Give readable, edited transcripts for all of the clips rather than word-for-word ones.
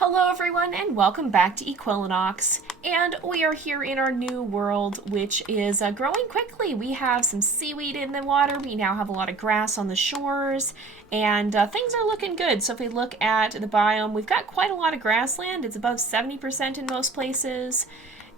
Hello everyone and welcome back to Equilinox, and we are here in our new world, which is growing quickly. We have some seaweed in the water, we now have a lot of grass on the shores, and things are looking good. So if we look at the biome, we've got quite a lot of grassland. It's above 70% in most places.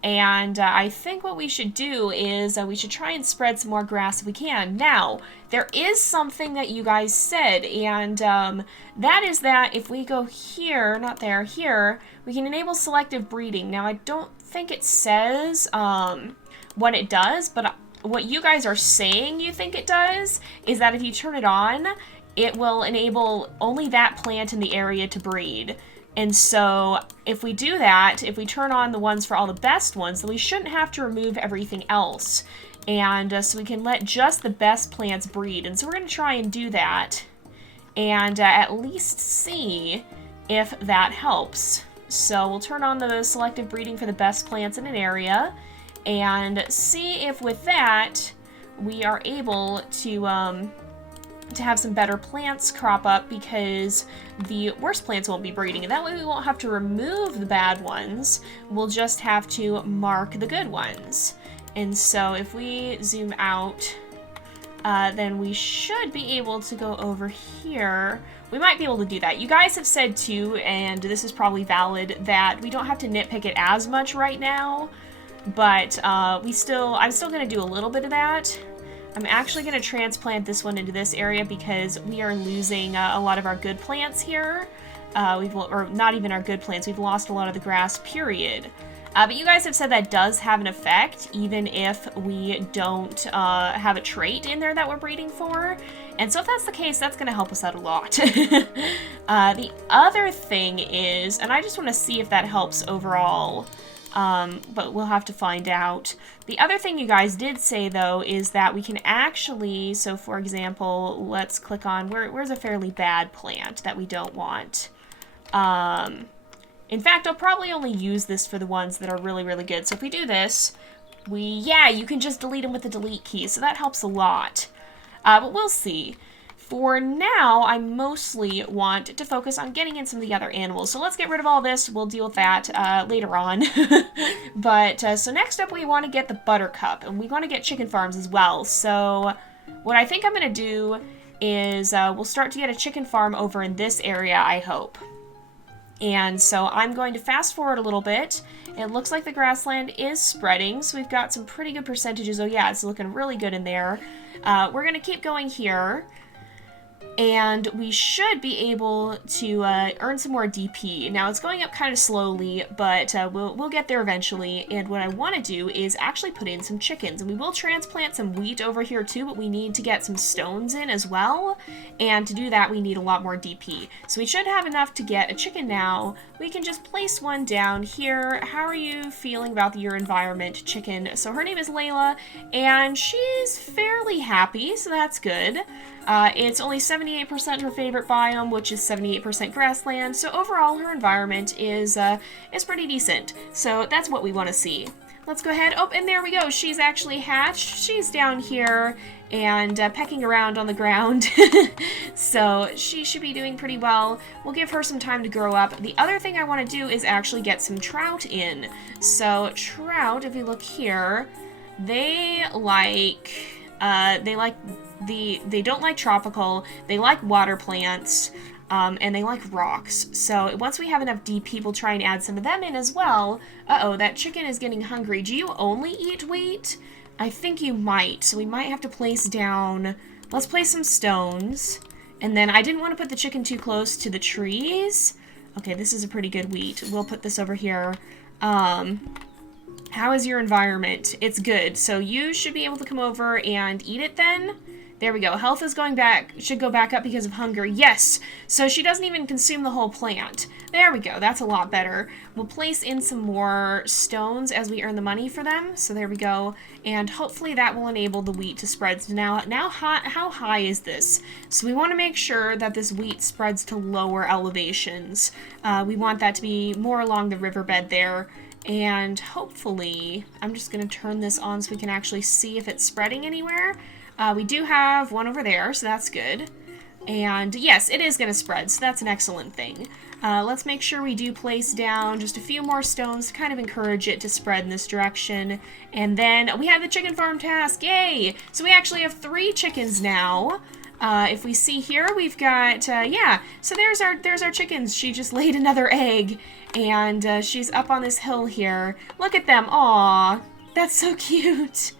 And I think what we should do is we should try and spread some more grass if we can. Now, there is something that you guys said, and that is that if we go here, not there, here, we can enable selective breeding. Now, I don't think it says what it does, but what you guys are saying you think it does is that if you turn it on, it will enable only that plant in the area to breed. And so if we do that, if we turn on the ones for all the best ones, then we shouldn't have to remove everything else. And so we can let just the best plants breed. And so we're going to try and do that and at least see if that helps. So we'll turn on the selective breeding for the best plants in an area and see if with that we are able to have some better plants crop up, because the worst plants won't be breeding, and that way we won't have to remove the bad ones. We'll just have to mark the good ones. And so if we zoom out, then we should be able to go over here. We might be able to do that. You guys have said too, and this is probably valid, that we don't have to nitpick it as much right now, but I'm still going to do a little bit of that. I'm actually going to transplant this one into this area because we are losing a lot of our good plants here. Or not even our good plants, we've lost a lot of the grass, period. But you guys have said that does have an effect, even if we don't have a trait in there that we're breeding for. And so if that's the case, that's going to help us out a lot. The other thing is, and I just want to see if that helps overall, but we'll have to find out. The other thing you guys did say, though, is that we can actually, so for example, let's click on, where's a fairly bad plant that we don't want? In fact, I'll probably only use this for the ones that are really, really good. So if we do this, you can just delete them with the delete key, so that helps a lot. But we'll see. For now, I mostly want to focus on getting in some of the other animals. So let's get rid of all this. We'll deal with that later on. But so next up, we want to get the buttercup, and we want to get chicken farms as well. So what I think I'm going to do is we'll start to get a chicken farm over in this area, I hope. And so I'm going to fast forward a little bit. It looks like the grassland is spreading, so we've got some pretty good percentages. Oh yeah, it's looking really good in there. We're going to keep going here. And we should be able to earn some more DP. Now, it's going up kind of slowly, but we'll get there eventually. And what I want to do is actually put in some chickens. And we will transplant some wheat over here too, but we need to get some stones in as well. And to do that, we need a lot more DP. So we should have enough to get a chicken now. We can just place one down here. How are you feeling about your environment, chicken? So her name is Layla, and she's fairly happy, so that's good. It's only 78% her favorite biome, which is 78% grassland, so overall her environment is pretty decent. So that's what we want to see. Let's go ahead. Oh, and there we go. She's actually hatched. She's down here and pecking around on the ground. So she should be doing pretty well. We'll give her some time to grow up. The other thing I want to do is actually get some trout in. So trout, if we look here, they don't like tropical, they like water plants, and they like rocks. So once we have enough DP, we'll try and add some of them in as well. Uh-oh, that chicken is getting hungry. Do you only eat wheat? I think you might. So we might have to place down, let's place some stones. And then I didn't want to put the chicken too close to the trees. Okay, this is a pretty good wheat. We'll put this over here. How is your environment? It's good. So you should be able to come over and eat it then. There we go. Health is going back, should go back up because of hunger. Yes! So she doesn't even consume the whole plant. There we go. That's a lot better. We'll place in some more stones as we earn the money for them. So there we go. And hopefully that will enable the wheat to spread. So now how high is this? So we want to make sure that this wheat spreads to lower elevations. We want that to be more along the riverbed there. And hopefully, I'm just going to turn this on so we can actually see if it's spreading anywhere. We do have one over there, so that's good. And yes, it is going to spread, so that's an excellent thing. Let's make sure we do place down just a few more stones to kind of encourage it to spread in this direction. And then we have the chicken farm task, yay! So we actually have 3 chickens now. If we see here, we've got, yeah, so there's our chickens. She just laid another egg, and she's up on this hill here. Look at them, aw, that's so cute.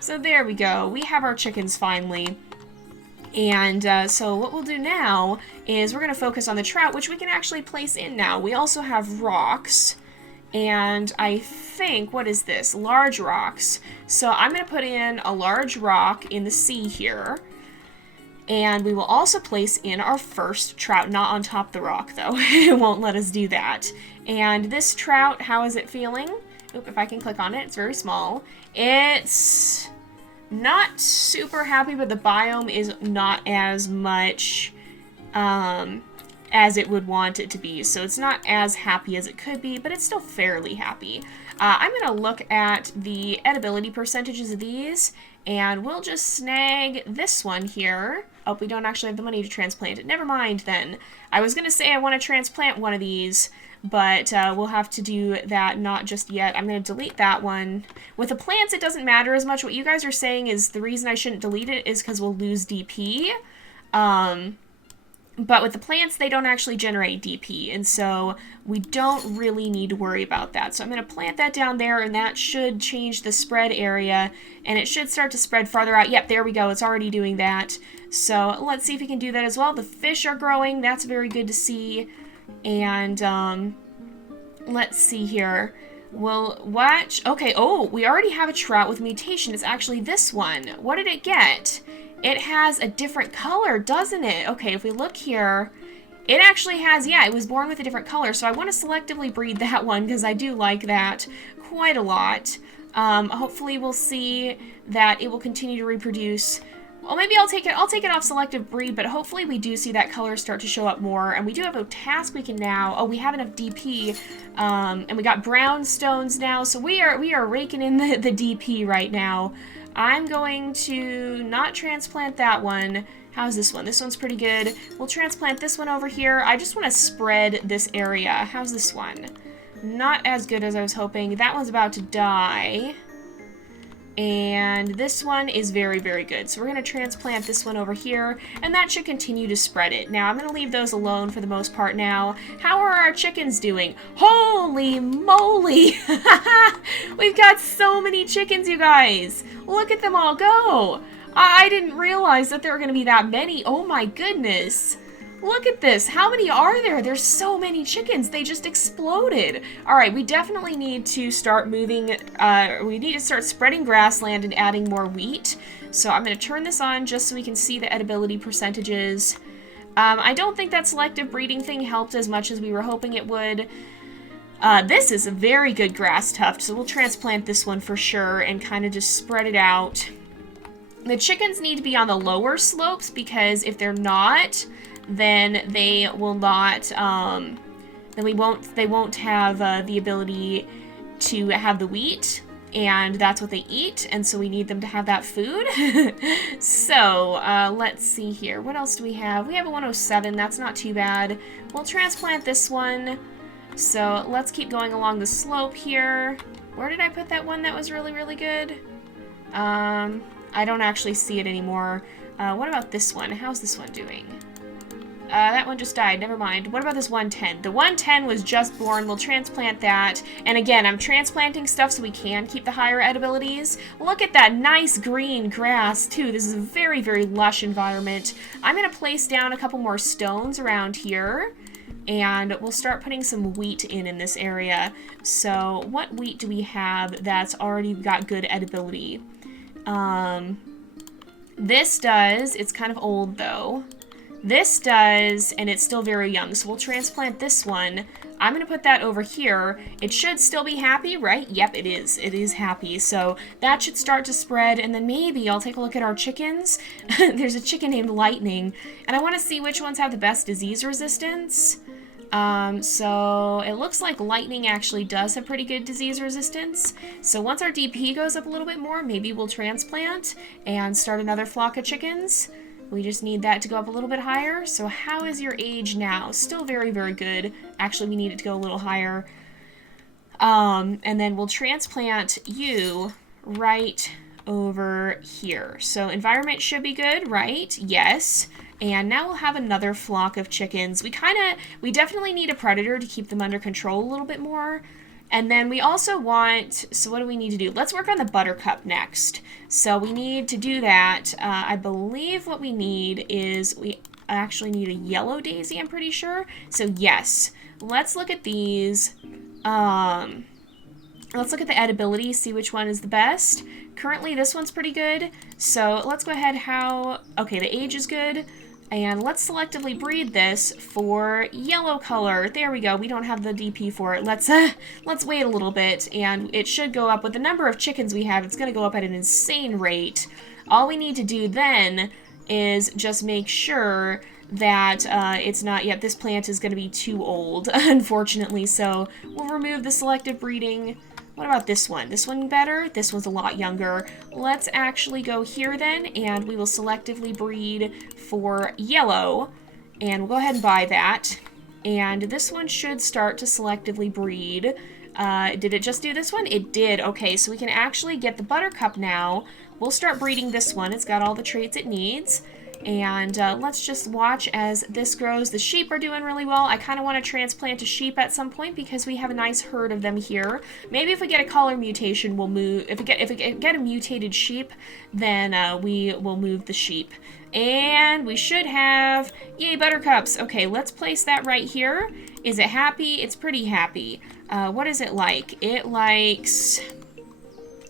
So there we go, we have our chickens finally. And so what we'll do now is we're going to focus on the trout, which we can actually place in now. We also have rocks, and I think, what is this? Large rocks. So I'm going to put in a large rock in the sea here. And we will also place in our first trout, not on top of the rock though. It won't let us do that. And this trout, how is it feeling? Oop, if I can click on it, it's very small. It's not super happy, but the biome is not as much as it would want it to be. So it's not as happy as it could be, but it's still fairly happy. I'm going to look at the edibility percentages of these, and we'll just snag this one here. Oh, we don't actually have the money to transplant it. Never mind then. I was going to say I want to transplant one of these, but we'll have to do that not just yet. I'm going to delete that one. With the plants, it doesn't matter as much. What you guys are saying is the reason I shouldn't delete it is because we'll lose DP. But with the plants, they don't actually generate DP, and so we don't really need to worry about that. So I'm going to plant that down there, and that should change the spread area, and it should start to spread farther out. Yep, there we go. It's already doing that. So let's see if we can do that as well. The fish are growing. That's very good to see. And let's see here. We'll watch. Okay, oh, we already have a trout with mutation. It's actually this one. What did it get? It has a different color, doesn't it? Okay, if we look here, it actually has, yeah, it was born with a different color. So I want to selectively breed that one because I do like that quite a lot. Hopefully we'll see that it will continue to reproduce. Well, maybe I'll take it off selective breed, but hopefully we do see that color start to show up more. And we do have a task we can now, oh, we have enough DP, and we got brown stones now. So we are raking in the DP right now. I'm going to not transplant that one. How's this one? This one's pretty good. We'll transplant this one over here. I just want to spread this area. How's this one? Not as good as I was hoping. That one's about to die. And this one is very, very good. So we're going to transplant this one over here, and that should continue to spread it. Now, I'm going to leave those alone for the most part now. How are our chickens doing? Holy moly! We've got so many chickens, you guys! Look at them all go! I didn't realize that there were going to be that many. Oh my goodness! Look at this. How many are there? There's so many chickens. They just exploded. All right, we definitely need to start moving. We need to start spreading grassland and adding more wheat. So I'm going to turn this on just so we can see the edibility percentages. I don't think that selective breeding thing helped as much as we were hoping it would. This is a very good grass tuft, so we'll transplant this one for sure and kind of just spread it out. The chickens need to be on the lower slopes because if they're not, then they will not, then they won't have the ability to have the wheat, and that's what they eat, and so we need them to have that food. So, let's see here. What else do we have? We have a 107. That's not too bad. We'll transplant this one. So, let's keep going along the slope here. Where did I put that one that was really, really good? I don't actually see it anymore. What about this one? How's this one doing? That one just died. Never mind. What about this 110? The 110 was just born. We'll transplant that. And again, I'm transplanting stuff so we can keep the higher edibilities. Look at that nice green grass, too. This is a very, very lush environment. I'm going to place down a couple more stones around here. And we'll start putting some wheat in this area. So what wheat do we have that's already got good edibility? This does. It's kind of old, though. This does, and it's still very young, so we'll transplant this one. I'm going to put that over here. It should still be happy, right? Yep, it is. It is happy, so that should start to spread, and then maybe I'll take a look at our chickens. There's a chicken named Lightning, and I want to see which ones have the best disease resistance. So it looks like Lightning actually does have pretty good disease resistance. So once our DP goes up a little bit more, maybe we'll transplant and start another flock of chickens. We just need that to go up a little bit higher. So how is your age now? Still very, very good. Actually, we need it to go a little higher. And then we'll transplant you right over here. So environment should be good, right? Yes. And now we'll have another flock of chickens. We definitely need a predator to keep them under control a little bit more. And then we also want, so what do we need to do? Let's work on the buttercup next. So we need to do that. I believe what we need is, we actually need a yellow daisy, I'm pretty sure. So yes, let's look at these. Let's look at the edibility, see which one is the best. Currently, this one's pretty good. So let's go ahead, okay, the age is good. And let's selectively breed this for yellow color. There we go. We don't have the DP for it. Let's wait a little bit, and it should go up. With the number of chickens we have, it's going to go up at an insane rate. All we need to do then is just make sure that it's not yet. This plant is going to be too old, unfortunately, so we'll remove the selective breeding. What about this one? This one better? This one's a lot younger. Let's actually go here then, and we will selectively breed for yellow, and we'll go ahead and buy that. And this one should start to selectively breed. Did it just do this one? It did. Okay, so we can actually get the buttercup now. We'll start breeding this one. It's got all the traits it needs. And let's just watch as this grows. The sheep are doing really well. I kind of want to transplant a sheep at some point because we have a nice herd of them here. Maybe if we get a color mutation, we'll move. If we get a mutated sheep, then we will move the sheep. And we should have, yay, buttercups. Okay, let's place that right here. Is it happy? It's pretty happy. What is it like? It likes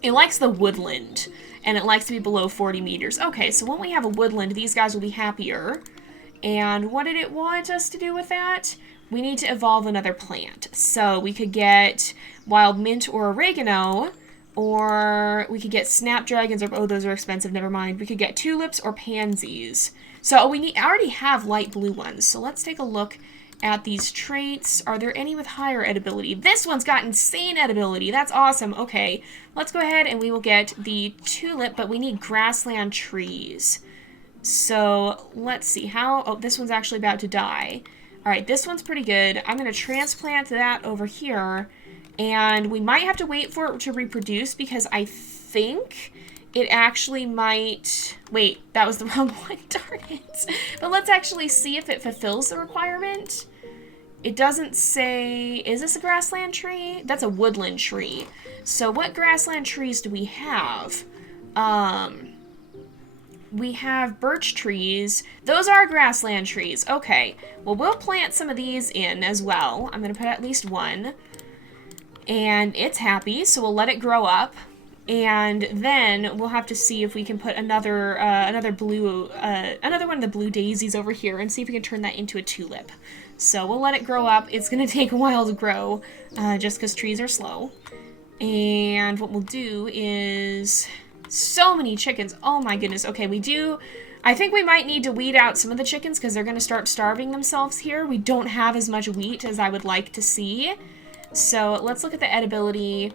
the woodland. And it likes to be below 40 meters. Okay, so when we have a woodland, these guys will be happier. And what did it want us to do with that? We need to evolve another plant. So we could get wild mint or oregano, or we could get snapdragons, or, oh, those are expensive, never mind. We could get tulips or pansies. So I already have light blue ones. So let's take a look at these traits. Are there any with higher edibility? This one's got insane edibility. That's awesome. Okay, let's go ahead and we will get the tulip, but we need grassland trees. So let's see how, oh, this one's actually about to die. All right, this one's pretty good. I'm going to transplant that over here, and we might have to wait for it to reproduce because I think it actually might, wait, that was the wrong one, darn it. But let's actually see if it fulfills the requirement. It doesn't say, is this a grassland tree? That's a woodland tree. So what grassland trees do we have? We have birch trees. Those are grassland trees. Okay, well, we'll plant some of these in as well. I'm gonna put at least one. And it's happy, so we'll let it grow up. And then we'll have to see if we can put another one of the blue daisies over here and see if we can turn that into a tulip. So we'll let it grow up. It's going to take a while to grow, just because trees are slow. And what we'll do is, so many chickens. Oh my goodness. Okay, I think we might need to weed out some of the chickens because they're going to start starving themselves here. We don't have as much wheat as I would like to see. So let's look at the edibility.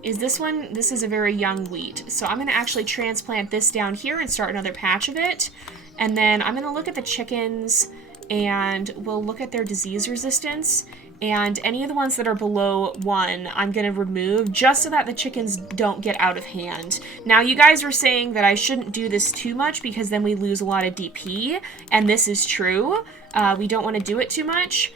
Is this one? This is a very young wheat. So I'm going to actually transplant this down here and start another patch of it. And then I'm going to look at the chickens and we'll look at their disease resistance. And any of the ones that are below 1, I'm going to remove just so that the chickens don't get out of hand. Now, you guys were saying that I shouldn't do this too much because then we lose a lot of DP. And this is true. We don't want to do it too much.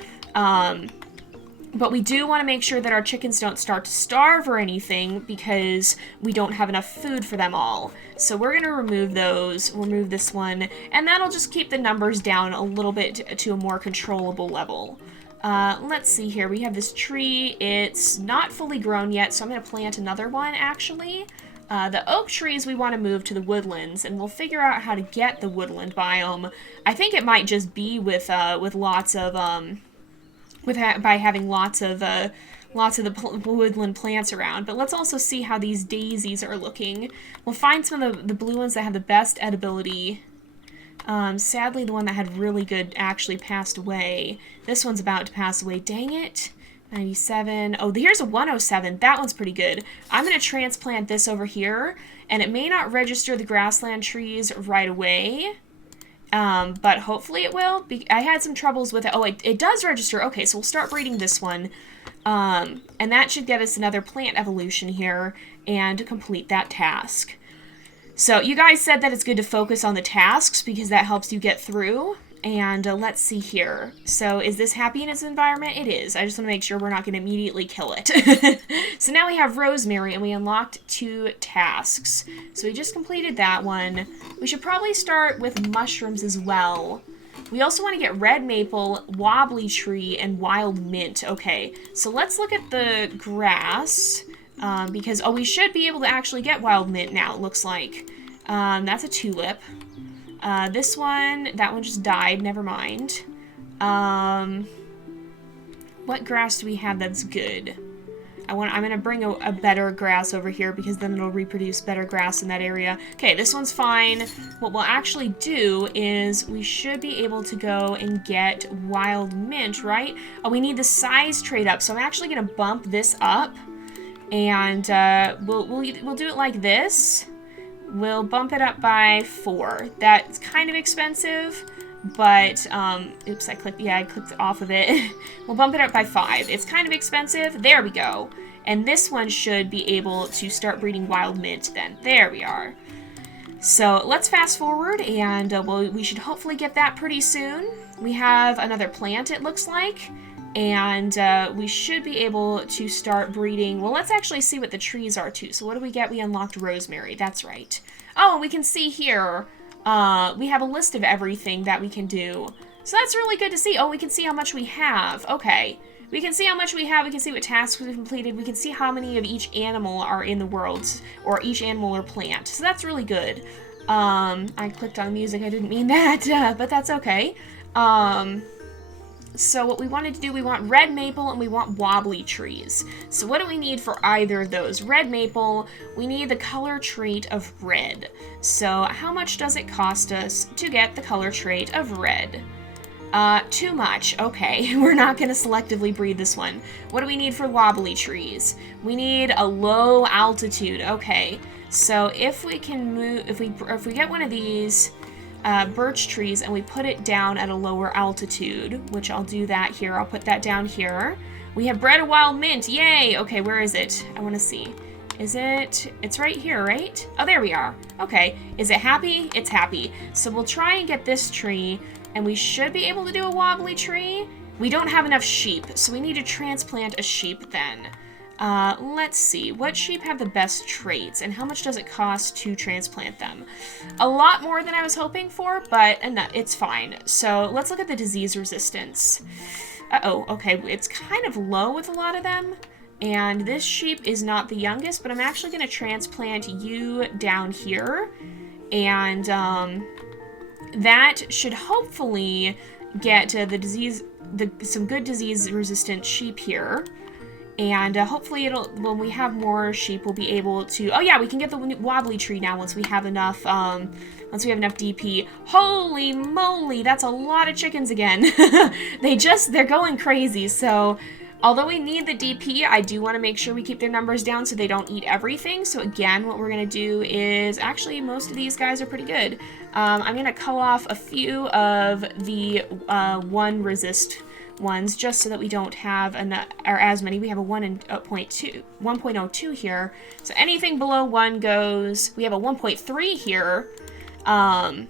But we do want to make sure that our chickens don't start to starve or anything because we don't have enough food for them all. So we're going to remove those, remove this one, and that'll just keep the numbers down a little bit to a more controllable level. Let's see here. We have this tree. It's not fully grown yet, so I'm going to plant another one, actually. The oak trees we want to move to the woodlands, and we'll figure out how to get the woodland biome. I think it might just be with lots of... by having lots of the woodland plants around. But let's also see how these daisies are looking. We'll find some of the blue ones that have the best edibility. Sadly, the one that had really good actually passed away. This one's about to pass away. Dang it. 97. Oh, here's a 107. That one's pretty good. I'm going to transplant this over here, and it may not register the grassland trees right away. But hopefully it will. I had some troubles with it. Oh, it does register. Okay, so we'll start breeding this one. And that should get us another plant evolution here and complete that task. So you guys said that it's good to focus on the tasks because that helps you get through. And let's see here. So is this happy in its environment? It is. I just want to make sure we're not going to immediately kill it. So now we have rosemary and we unlocked 2 tasks. So we just completed that one. We should probably start with mushrooms as well. We also want to get red maple, wobbly tree, and wild mint. Okay, so let's look at the grass. Because, we should be able to actually get wild mint now, it looks like. That's a tulip. This one, that one just died, never mind. What grass do we have that's good? I'm gonna bring a better grass over here because then it'll reproduce better grass in that area. Okay, this one's fine. What we'll actually do is we should be able to go and get wild mint, right? Oh, we need the size trait up, so I'm actually gonna bump this up. And we'll do it like this. We'll bump it up by 4. That's kind of expensive, but oops, I clicked off of it. We'll bump it up by 5. It's kind of expensive. There we go. And this one should be able to start breeding wild mint then. There we are. So let's fast forward, and we should hopefully get that pretty soon. We have another plant, it looks like. And we should be able to start breeding. Well, let's actually see what the trees are too. So what do we get? We unlocked rosemary. That's right. Oh, we can see here, we have a list of everything that we can do. So that's really good to see. Oh, we can see how much we have. Okay. We can see how much we have. We can see what tasks we've completed. We can see how many of each animal are in the world, or each animal or plant. So that's really good. I clicked on music. I didn't mean that, but that's okay. So what we wanted to do, we want red maple and we want wobbly trees. So what do we need for either of those? Red maple, we need the color trait of red. So how much does it cost us to get the color trait of red? Too much. Okay, we're not going to selectively breed this one. What do we need for wobbly trees? We need a low altitude. Okay, so if we can move, if we get one of these birch trees and we put it down at a lower altitude, which I'll do that here. I'll put that down here. We have bred a wild mint. Yay! Okay, where is it? I want to see. Is it? It's right here, right? Oh, there we are. Okay. Is it happy? It's happy. So we'll try and get this tree, and we should be able to do a wobbly tree. We don't have enough sheep, so we need to transplant a sheep then. Let's see, what sheep have the best traits, and how much does it cost to transplant them? A lot more than I was hoping for, but it's fine. So let's look at the disease resistance. Uh-oh, okay, it's kind of low with a lot of them, and this sheep is not the youngest, but I'm actually going to transplant you down here, and that should hopefully get some good disease-resistant sheep here. And hopefully when we have more sheep, we'll be able to, oh yeah, we can get the wobbly tree now once we have enough DP. Holy moly, that's a lot of chickens again. They're going crazy. So although we need the DP, I do want to make sure we keep their numbers down so they don't eat everything. So again, what we're going to do is, actually most of these guys are pretty good. I'm going to cull off a few of the 1 resist ones just so that we don't have as many. We have a 1.02 here. So anything below 1 goes. We have a 1.3 here. And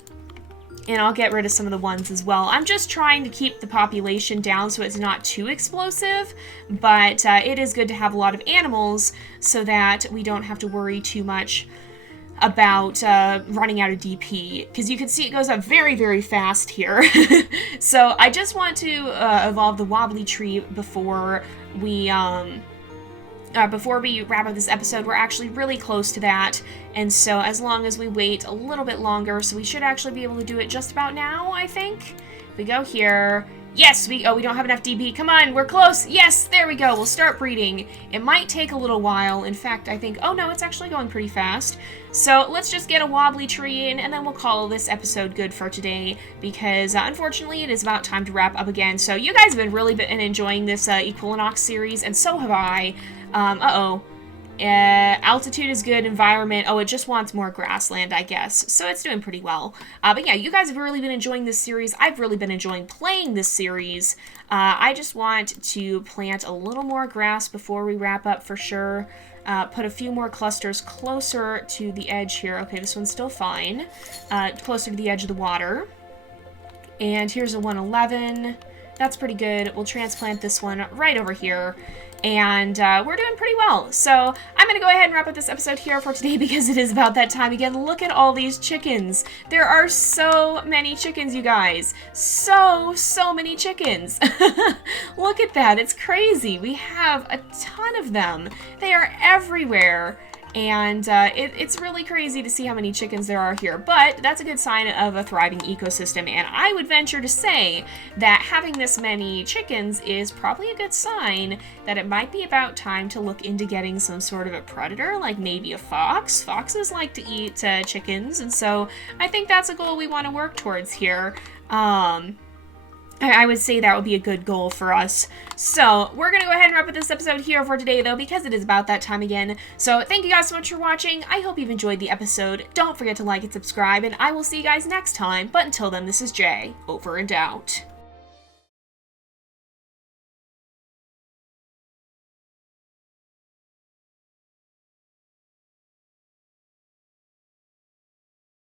I'll get rid of some of the ones as well. I'm just trying to keep the population down so it's not too explosive, but it is good to have a lot of animals so that we don't have to worry too much about running out of DP, because you can see it goes up very, very fast here. So I just want to evolve the wobbly tree before we wrap up this episode. We're actually really close to that, and so as long as we wait a little bit longer, so we should actually be able to do it just about now, I think. We go here. Yes, we don't have enough DP. Come on, we're close. Yes, there we go. We'll start breeding. It might take a little while. In fact, I think, oh no, it's actually going pretty fast. So let's just get a wobbly tree in, and then we'll call this episode good for today, because unfortunately it is about time to wrap up again. So you guys have been really enjoying this Equilinox series, and so have I. Altitude is good. Environment. Oh, it just wants more grassland, I guess. So it's doing pretty well. But yeah, you guys have really been enjoying this series. I've really been enjoying playing this series. I just want to plant a little more grass before we wrap up for sure. Put a few more clusters closer to the edge here. Okay, this one's still fine. Closer to the edge of the water. And here's a 111. That's pretty good. We'll transplant this one right over here. And we're doing pretty well. So I'm going to go ahead and wrap up this episode here for today because it is about that time again. Look at all these chickens. There are so many chickens, you guys. So many chickens. Look at that. It's crazy. We have a ton of them. They are everywhere. And it's really crazy to see how many chickens there are here, but that's a good sign of a thriving ecosystem, and I would venture to say that having this many chickens is probably a good sign that it might be about time to look into getting some sort of a predator, like maybe a fox. Foxes like to eat chickens, and so I think that's a goal we want to work towards here. I would say that would be a good goal for us. So we're going to go ahead and wrap up this episode here for today, though, because it is about that time again. So thank you guys so much for watching. I hope you've enjoyed the episode. Don't forget to like and subscribe, and I will see you guys next time. But until then, this is Jay, over and out.